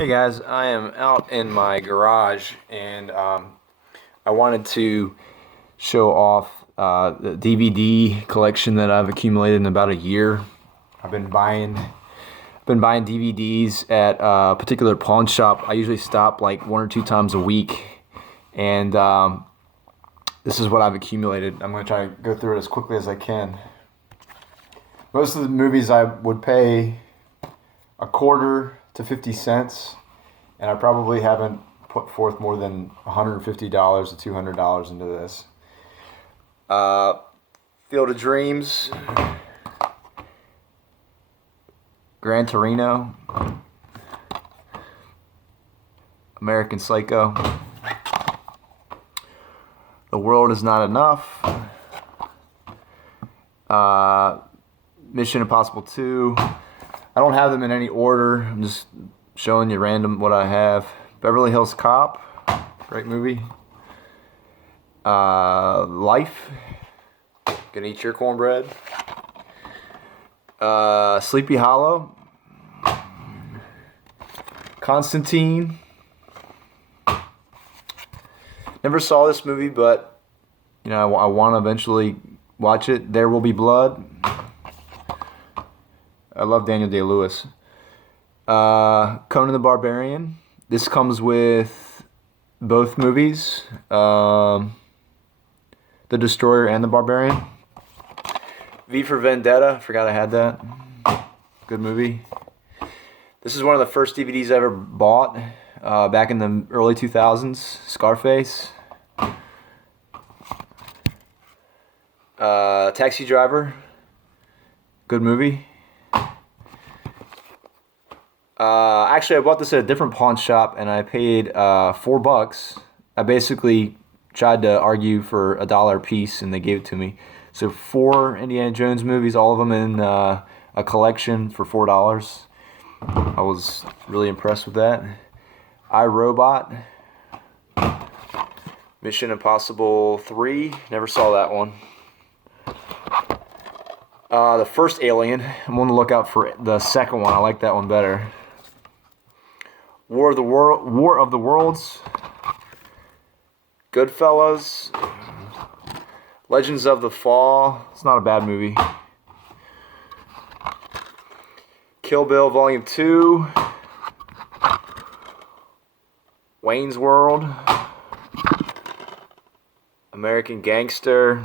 Hey guys, I am out in my garage and I wanted to show off the DVD collection that I've accumulated in about a year. I've been buying DVDs at a particular pawn shop. I usually stop like one or two times a week, and this is what I've accumulated. I'm going to try to go through it as quickly as I can. Most of the movies I would pay a quarter to 50 cents, and I probably haven't put forth more than $150 to $200 into this. Field of Dreams, Gran Torino, American Psycho, The World Is Not Enough, Mission Impossible 2. I don't have them in any order. I'm just showing you random what I have. Beverly Hills Cop, great movie. Life, gonna eat your cornbread. Sleepy Hollow, Constantine. Never saw this movie, but I want to eventually watch it. There Will Be Blood. I love Daniel Day-Lewis. Conan the Barbarian. This comes with both movies, The Destroyer and The Barbarian. V for Vendetta. I forgot I had that. Good movie. This is one of the first DVDs I ever bought back in the early 2000s. Scarface. Taxi Driver. Good movie. Actually, I bought this at a different pawn shop, and I paid $4. I basically tried to argue for $1 a piece, and they gave it to me. So 4 Indiana Jones movies, all of them in a collection for $4. I was really impressed with that. iRobot, Mission Impossible 3, never saw that one. The first Alien, I'm on the lookout for the second one. I like that one better. War of the Worlds, Goodfellas, Legends of the Fall. It's not a bad movie. Kill Bill Volume 2, Wayne's World, American Gangster,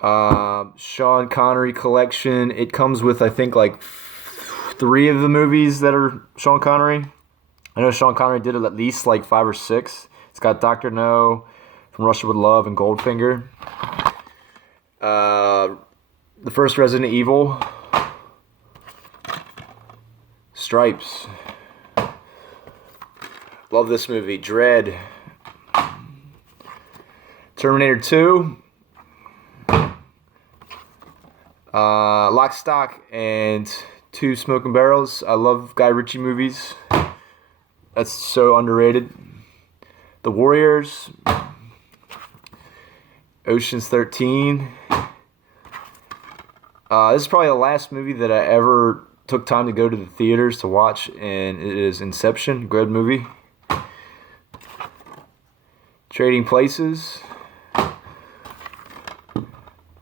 Sean Connery collection. It comes with, I think, like 3 of the movies that are Sean Connery. I know Sean Connery did at least like 5 or 6. It's got Dr. No, From Russia with Love, and Goldfinger. The first Resident Evil, Stripes. Love this movie. Dread. Terminator 2. Lock, Stock, and 2 Smoking Barrels. I love Guy Ritchie movies. That's so underrated. The Warriors. Ocean's 13. This is probably the last movie that I ever took time to go to the theaters to watch, and it is Inception. Good movie. Trading Places.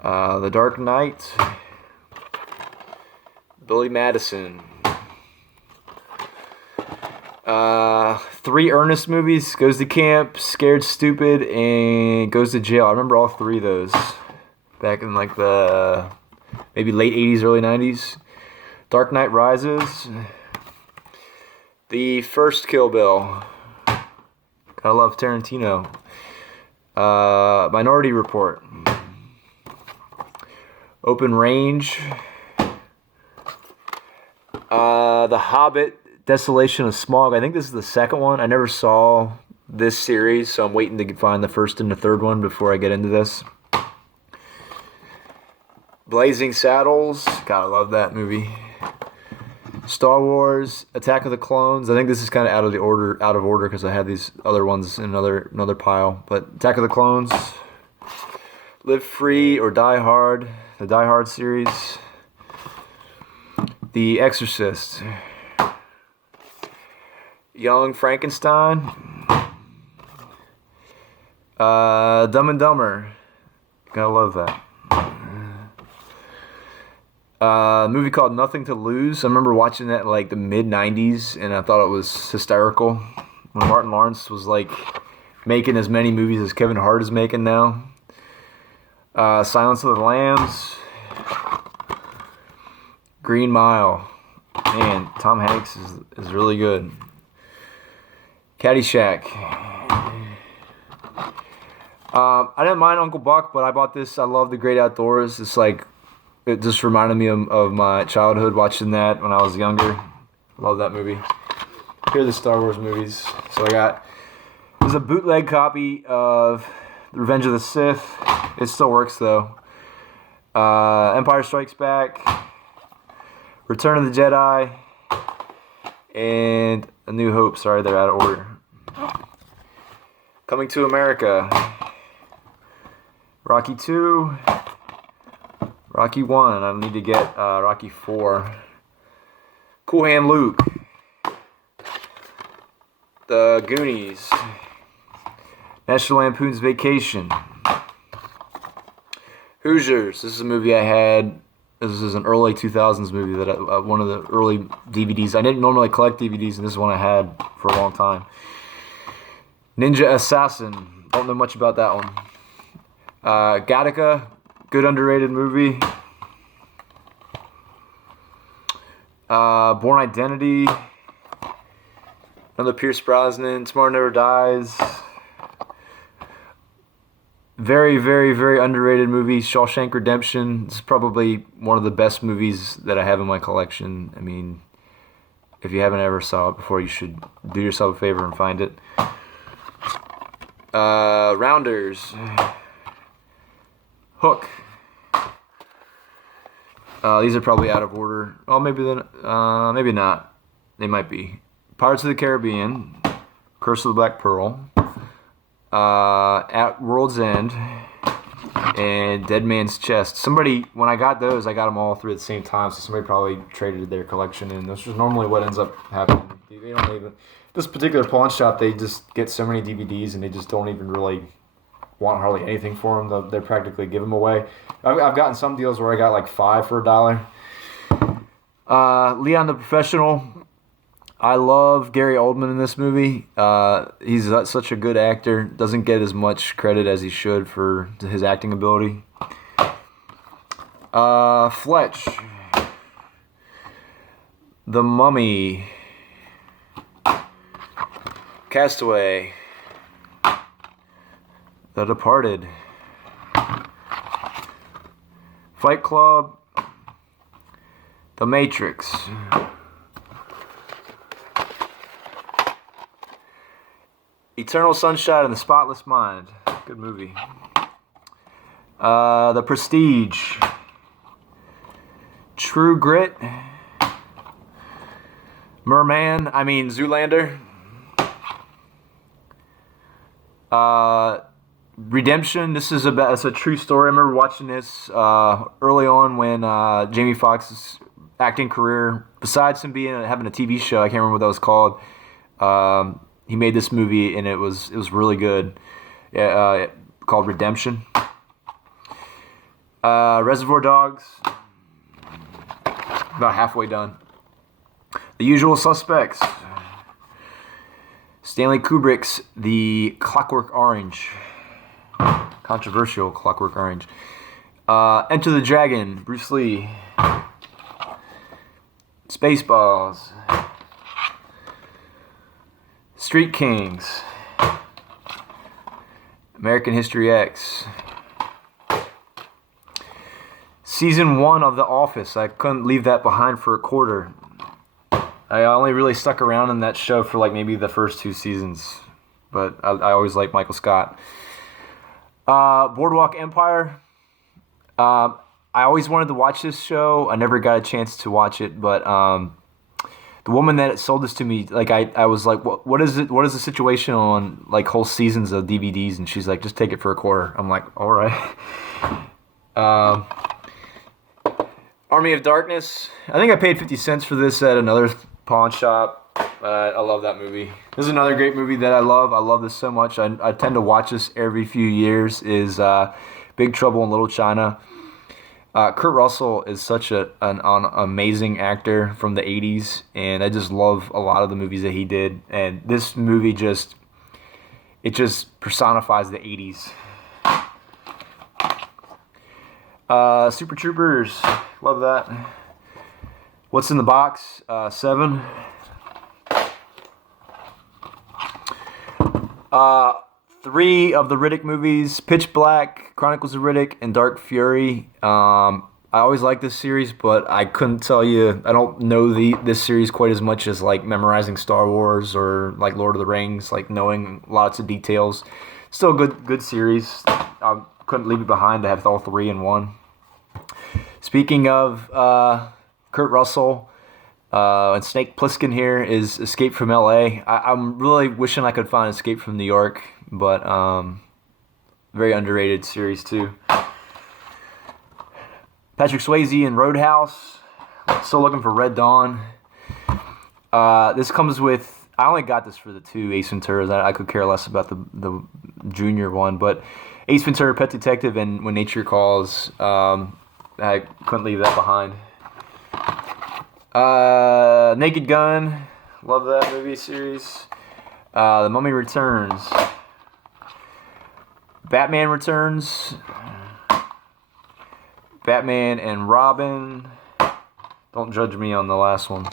The Dark Knight. Billy Madison. 3 Ernest movies. Goes to Camp, Scared Stupid, and Goes to Jail. I remember all 3 of those back in like the maybe late 80s, early 90s. Dark Knight Rises. The first Kill Bill. Gotta love Tarantino. Minority Report. Open Range. The Hobbit, Desolation of Smaug. I think this is the second one. I never saw this series, so I'm waiting to find the first and the third one before I get into this. Blazing Saddles. Gotta love that movie. Star Wars, Attack of the Clones. I think this is kind of out of order because I had these other ones in another pile. But Attack of the Clones. Live Free or Die Hard. The Die Hard series. The Exorcist. Young Frankenstein. Dumb and Dumber. Gotta love that. A movie called Nothing to Lose. I remember watching that in like the mid 90s and I thought it was hysterical. When Martin Lawrence was like making as many movies as Kevin Hart is making now. Silence of the Lambs. Green Mile. Man, Tom Hanks is really good. Caddyshack. I didn't mind Uncle Buck, but I bought this. I love The Great Outdoors. It's like, it just reminded me of my childhood watching that when I was younger. Love that movie. Here are the Star Wars movies. So there's a bootleg copy of Revenge of the Sith. It still works though. Empire Strikes Back. Return of the Jedi. And A New Hope. Sorry, they're out of order. Coming to America. Rocky 2. Rocky 1. I need to get Rocky 4. Cool Hand Luke. The Goonies. National Lampoon's Vacation. Hoosiers. This is a movie I had. This is an early 2000s movie that one of the early DVDs. I didn't normally collect DVDs, and this is one I had for a long time. Ninja Assassin. Don't know much about that one. Gattaca. Good underrated movie. Born Identity. Another Pierce Brosnan. Tomorrow Never Dies. Very, very, very underrated movie. Shawshank Redemption. This is probably one of the best movies that I have in my collection. I mean, if you haven't ever saw it before, you should do yourself a favor and find it. Rounders. Hook. These are probably out of order. Oh, maybe not. They might be. Pirates of the Caribbean. Curse of the Black Pearl. At World's End. And Dead Man's Chest. Somebody, when I got those, I got them all three at the same time, so somebody probably traded their collection in. This is normally what ends up happening. They don't even... This particular pawn shop, they just get so many DVDs and they just don't even really want hardly anything for them. They practically give them away. I've gotten some deals where I got like 5 for $1. Leon the Professional. I love Gary Oldman in this movie. He's such a good actor. Doesn't get as much credit as he should for his acting ability. Fletch. The Mummy. Castaway. The Departed. Fight Club. The Matrix. Eternal Sunshine of the Spotless Mind. Good movie. The Prestige. True Grit. Zoolander. Redemption. It's a true story. I remember watching this early on when Jamie Foxx's acting career, besides him having a TV show, I can't remember what that was called. He made this movie and it was really good. Called Redemption. Reservoir Dogs. About halfway done. The Usual Suspects. Stanley Kubrick's The Clockwork Orange. Controversial Clockwork Orange. Enter the Dragon. Bruce Lee. Spaceballs. Street Kings. American History X. Season 1 of The Office. I couldn't leave that behind for a quarter. I only really stuck around in that show for like maybe the first 2 seasons. But I always liked Michael Scott. Boardwalk Empire. I always wanted to watch this show. I never got a chance to watch it, but the woman that sold this to me, like I was like, what is it? What is the situation on like whole seasons of DVDs? And she's like, just take it for a quarter. I'm like, all right. Army of Darkness. I think I paid 50 cents for this at another pawn shop. I love that movie. This is another great movie that I love. I love this so much. I tend to watch this every few years. Is Big Trouble in Little China. Kurt Russell is such an amazing actor from the 80s, and I just love a lot of the movies that he did. And this movie just personifies the 80s. Super Troopers, love that. What's in the box? 7. Three of the Riddick movies: Pitch Black, Chronicles of Riddick, and Dark Fury. I always liked this series, but I couldn't tell you. I don't know this series quite as much as like memorizing Star Wars or like Lord of the Rings, like knowing lots of details. Still a good series. I couldn't leave it behind to have all 3 in one. Speaking of Kurt Russell, and Snake Plissken here is Escape from L.A. I'm really wishing I could find Escape from New York, but very underrated series too. Patrick Swayze in Roadhouse. Still looking for Red Dawn. This comes with, I only got this for the 2 Ace Venturas. I could care less about the junior one, but Ace Ventura, Pet Detective, and When Nature Calls. I couldn't leave that behind. Naked Gun, love that movie series. The Mummy Returns. Batman Returns. Batman and Robin. Don't judge me on the last one.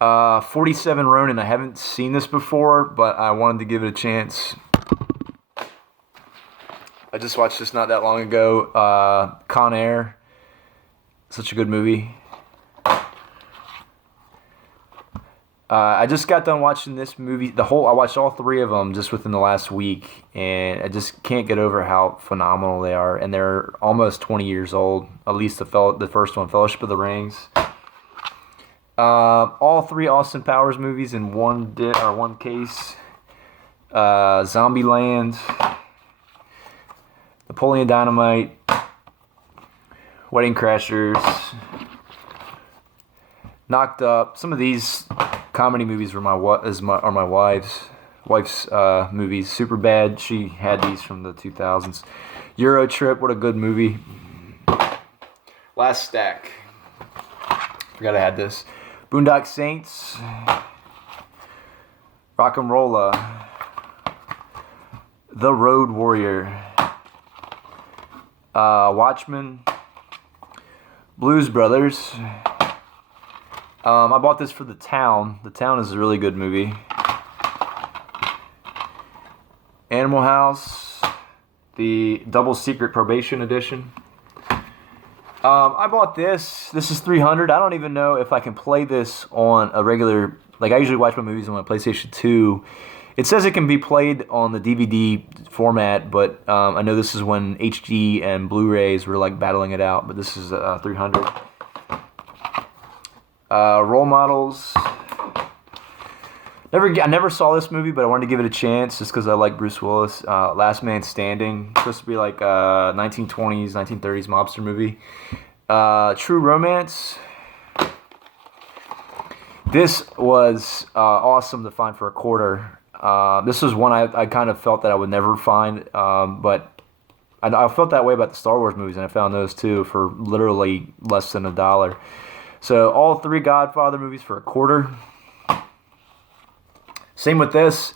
47 Ronin. I haven't seen this before, but I wanted to give it a chance. I just watched this not that long ago. Con Air. Such a good movie. I just got done watching this movie. I watched all 3 of them just within the last week, and I just can't get over how phenomenal they are. And they're almost 20 years old. At least the first one, Fellowship of the Rings. All 3 Austin Powers movies in one case. Zombieland, Napoleon Dynamite, Wedding Crashers, Knocked Up. Some of these comedy movies are my wife's movies. Superbad, she had these from the 2000s. Euro Trip, what a good movie. Last stack. Forgot I had this. Boondock Saints. Rock'n'Rolla. The Road Warrior. Watchmen. Blues Brothers. I bought this for The Town. The Town is a really good movie. Animal House, the Double Secret Probation Edition. I bought this. This is $300. I don't even know if I can play this on a regular. Like, I usually watch my movies on my PlayStation 2. It says it can be played on the DVD format, but I know this is when HD and Blu-rays were like battling it out. But this is $300. Role Models. I never saw this movie, but I wanted to give it a chance just because I like Bruce Willis. Last Man Standing. Supposed to be like a 1920s, 1930s mobster movie. True Romance. This was awesome to find for $0.25. This was one I kind of felt that I would never find, but I felt that way about the Star Wars movies, and I found those too for literally less than $1. So all 3 Godfather movies for $0.25. Same with this.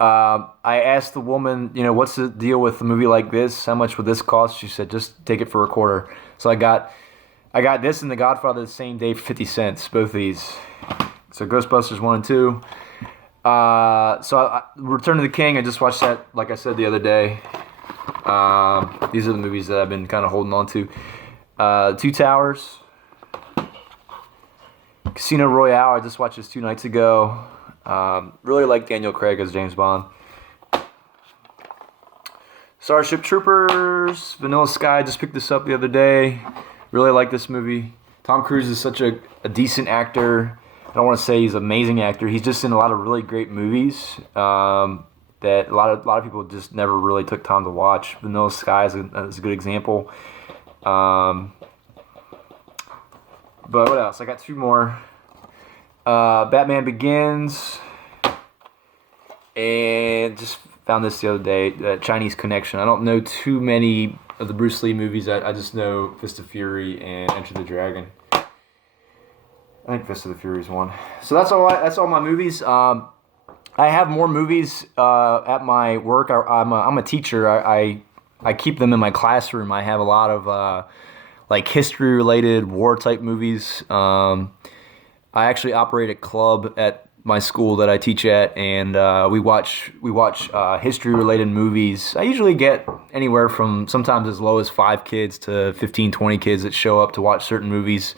I asked the woman, what's the deal with a movie like this? How much would this cost? She said, just take it for $0.25. So I got this and The Godfather the same day for 50 cents, both of these. So Ghostbusters 1 and 2. Return of the King, I just watched that, like I said, the other day. These are the movies that I've been kind of holding on to. Two Towers. Casino Royale, I just watched this 2 nights ago. Really like Daniel Craig as James Bond. Starship Troopers, Vanilla Sky, just picked this up the other day. Really like this movie. Tom Cruise is such a decent actor. I don't want to say he's an amazing actor. He's just in a lot of really great movies that a lot of people just never really took time to watch. Vanilla Sky is a good example. But what else? I got 2 more. Batman Begins, and just found this the other day, Chinese Connection. I don't know too many of the Bruce Lee movies. I just know Fist of Fury and Enter the Dragon. I think Fist of the Fury is one. So that's all my movies. I have more movies at my work. I'm a teacher. I keep them in my classroom. I have a lot of like history related war type movies. I actually operate a club at my school that I teach at, and we watch history related movies. I usually get anywhere from sometimes as low as 5 kids to 15, 20 kids that show up to watch certain movies.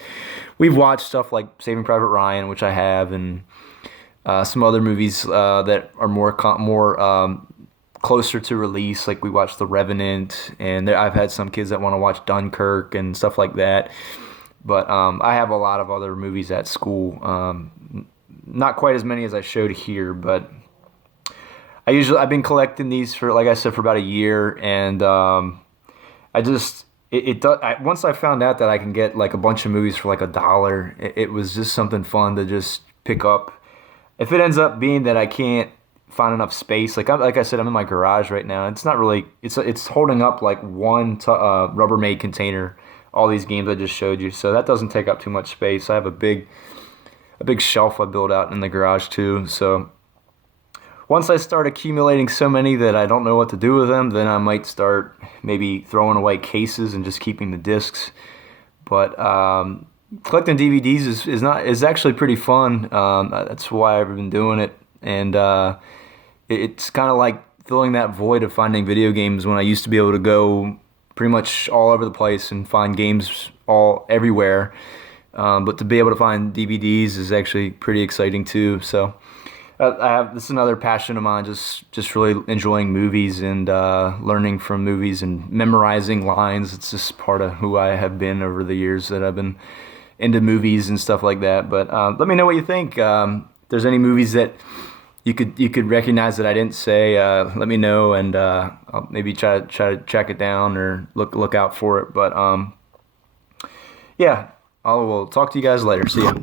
We've watched stuff like Saving Private Ryan, which I have, and some other movies that are more closer to release. Like we watched The Revenant, and I've had some kids that want to watch Dunkirk and stuff like that. But I have a lot of other movies at school. Not quite as many as I showed here, but I've been collecting these for, like I said, for about a year, and once I found out that I can get like a bunch of movies for like $1, it was just something fun to just pick up. If it ends up being that I can't find enough space, like I said, I'm in my garage right now. It's not really it's holding up like one Rubbermaid container. All these games I just showed you, so that doesn't take up too much space. I have a big shelf I built out in the garage too. So once I start accumulating so many that I don't know what to do with them, then I might start maybe throwing away cases and just keeping the discs. But collecting DVDs is actually pretty fun. That's why I've been doing it, and it's kind of like filling that void of finding video games when I used to be able to go pretty much all over the place and find games everywhere. But to be able to find DVDs is actually pretty exciting too. So this is another passion of mine, just really enjoying movies and learning from movies and memorizing lines. It's just part of who I have been over the years that I've been into movies and stuff like that. But let me know what you think. If there's any movies that you could recognize that I didn't say, let me know, and I'll maybe try to track it down or look out for it. But yeah, I will talk to you guys later. See ya.